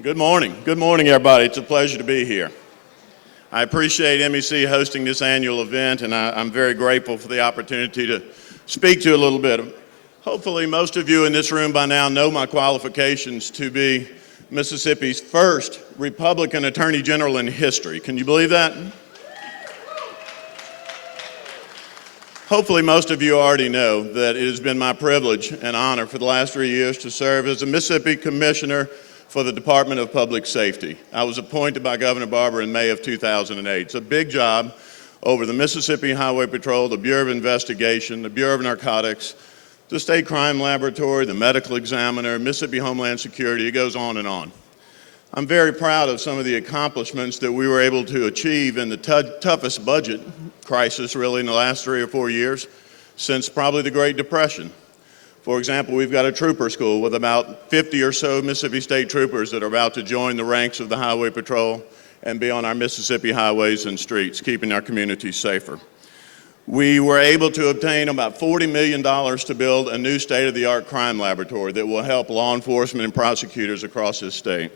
Good morning. Good morning, everybody. It's a pleasure to be here. I appreciate MEC hosting this annual event, and I'm very grateful for the opportunity to speak to you a little bit. Hopefully, most of you in this room by now know my qualifications to be Mississippi's first Republican Attorney General in history. Can you believe that? Hopefully, most of you already know that it has been my privilege and honor for the last 3 years to serve as a Mississippi Commissioner for the Department of Public Safety. I was appointed by Governor Barbour in May of 2008. It's a big job over the Mississippi Highway Patrol, the Bureau of Investigation, the Bureau of Narcotics, the State Crime Laboratory, the Medical Examiner, Mississippi Homeland Security. It goes on and on. I'm very proud of some of the accomplishments that we were able to achieve in the toughest budget crisis really in the last 3 or 4 years since probably the Great Depression. For example, we've got a trooper school with about 50 or so Mississippi State troopers that are about to join the ranks of the Highway Patrol and be on our Mississippi highways and streets, keeping our communities safer. We were able to obtain about $40 million to build a new state-of-the-art crime laboratory that will help law enforcement and prosecutors across this state.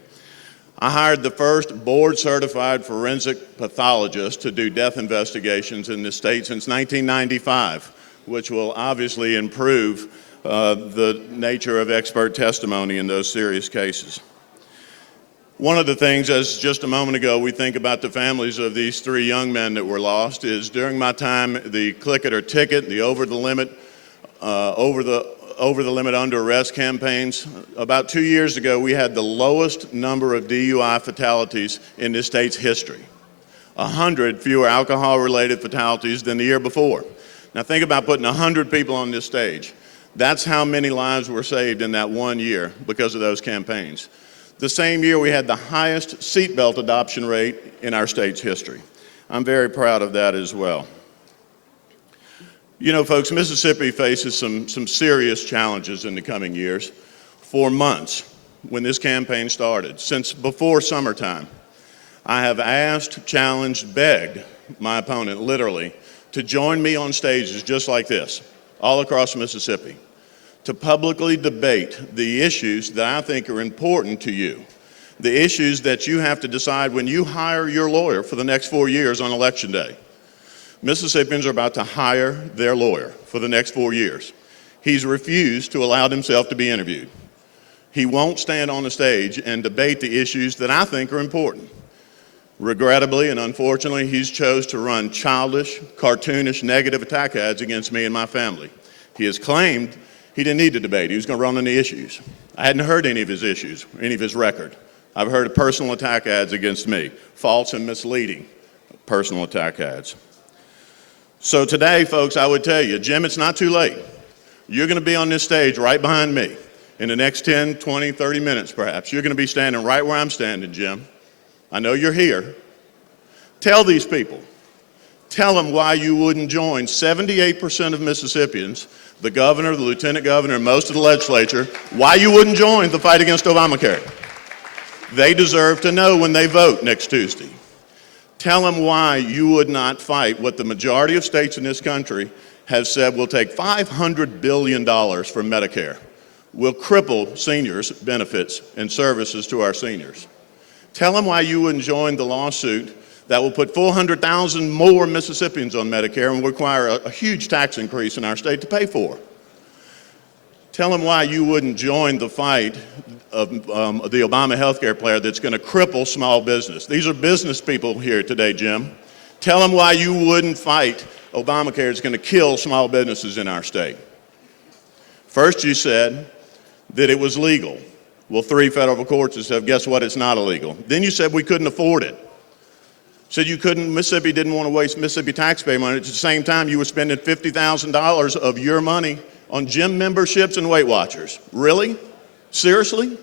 I hired the first board-certified forensic pathologist to do death investigations in the state since 1995, which will obviously improve the nature of expert testimony in those serious cases. One of the things, as just a moment ago, we think about the families of these 3 young men that were lost is during my time, the click it or ticket, the over the limit under arrest campaigns. About 2 years ago, we had the lowest number of DUI fatalities in this state's history. 100 fewer alcohol-related fatalities than the year before. Now think about putting 100 people on this stage. That's how many lives were saved in that 1 year because of those campaigns. The same year, we had the highest seatbelt adoption rate in our state's history. I'm very proud of that as well. You know, folks, Mississippi faces some serious challenges in the coming years. For months, when this campaign started, since before summertime, I have asked, challenged, begged my opponent, literally, to join me on stages just like this, all across Mississippi, to publicly debate the issues that I think are important to you, the issues that you have to decide when you hire your lawyer for the next 4 years on Election Day. Mississippians are about to hire their lawyer for the next 4 years. He's refused to allow himself to be interviewed. He won't stand on the stage and debate the issues that I think are important. Regrettably and unfortunately, he's chose to run childish, cartoonish, negative attack ads against me and my family. He has claimed he didn't need to debate. He was going to run on the issues. I hadn't heard any of his issues, any of his record. I've heard of personal attack ads against me, false and misleading personal attack ads. So today, folks, I would tell you, Jim, it's not too late. You're going to be on this stage right behind me in the next 10, 20, 30 minutes perhaps. You're going to be standing right where I'm standing, Jim. I know you're here. Tell these people, tell them why you wouldn't join 78% of Mississippians, the governor, the lieutenant governor, and most of the legislature, why you wouldn't join the fight against Obamacare. They deserve to know when they vote next Tuesday. Tell them why you would not fight what the majority of states in this country have said will take $500 billion for Medicare. Will cripple seniors' benefits and services to our seniors. Tell them why you wouldn't join the lawsuit that will put 400,000 more Mississippians on Medicare and require a huge tax increase in our state to pay for. Tell them why you wouldn't join the fight of the Obama healthcare plan that's going to cripple small business. These are business people here today, Jim. Tell them why you wouldn't fight Obamacare is going to kill small businesses in our state. First, you said that it was legal. Well, 3 federal courts have said, guess what, it's not illegal. Then you said we couldn't afford it. Said you couldn't, Mississippi didn't want to waste Mississippi taxpayer money. At the same time, you were spending $50,000 of your money on gym memberships and Weight Watchers. Really? Seriously?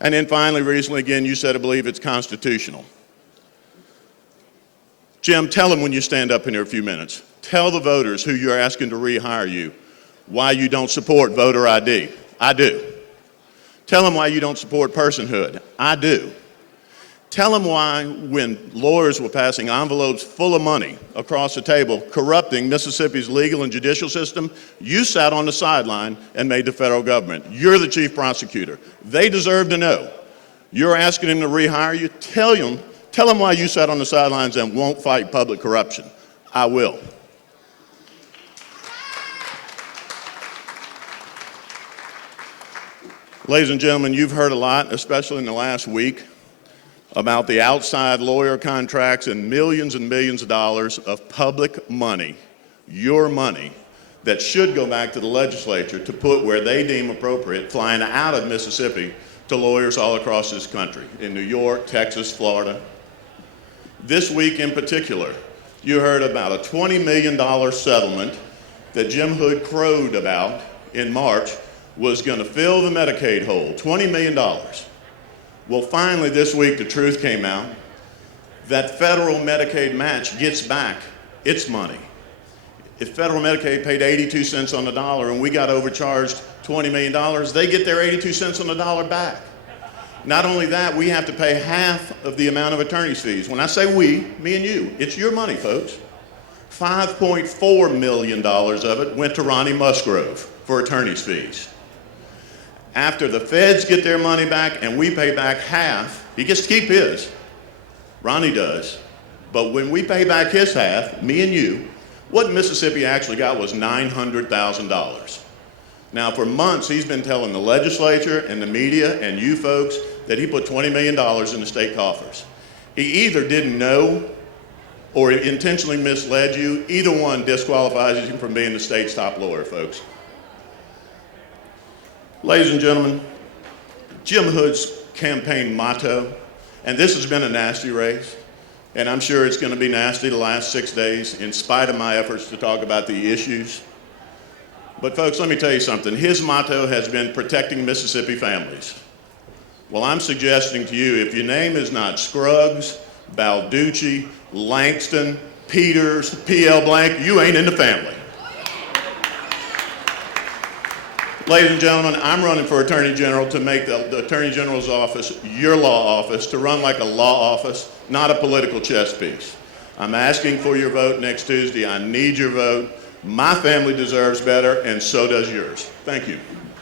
And then finally, recently again, you said I believe it's constitutional. Jim, tell them when you stand up in here a few minutes. Tell the voters who you're asking to rehire you why you don't support voter ID. I do. Tell them why you don't support personhood. I do. Tell them why, when lawyers were passing envelopes full of money across the table, corrupting Mississippi's legal and judicial system, you sat on the sideline and made the federal government. You're the chief prosecutor. They deserve to know You're asking him to rehire you? Tell him why you sat on the sidelines and won't fight public corruption. I will. Ladies and gentlemen, you've heard a lot, especially in the last week, about the outside lawyer contracts and millions of dollars of public money, your money, that should go back to the legislature to put where they deem appropriate, flying out of Mississippi to lawyers all across this country, in New York, Texas, Florida. This week in particular, you heard about a $20 million settlement that Jim Hood crowed about in March was going to fill the Medicaid hole, $20 million. Well, finally this week the truth came out. That federal Medicaid match gets back its money. If federal Medicaid paid 82 cents on the dollar and we got overcharged $20 million, they get their 82 cents on the dollar back. Not only that, we have to pay half of the amount of attorney's fees. When I say we, me and you, it's your money, folks. $5.4 million of it went to Ronnie Musgrove for attorney's fees. After the feds get their money back and we pay back half, he gets to keep his. Ronnie does. But when we pay back his half, me and you, what Mississippi actually got was $900,000. Now, for months, he's been telling the legislature and the media and you folks that he put $20 million in the state coffers. He either didn't know or intentionally misled you. Either one disqualifies him from being the state's top lawyer, folks. Ladies and gentlemen, Jim Hood's campaign motto, and this has been a nasty race, and I'm sure it's going to be nasty the last 6 days in spite of my efforts to talk about the issues. But folks, let me tell you something. His motto has been protecting Mississippi families. Well, I'm suggesting to you, if your name is not Scruggs, Balducci, Langston, Peters, P.L. Blank, you ain't in the family. Ladies and gentlemen, I'm running for Attorney General to make the Attorney General's office your law office, to run like a law office, not a political chess piece. I'm asking for your vote next Tuesday. I need your vote. My family deserves better, and so does yours. Thank you.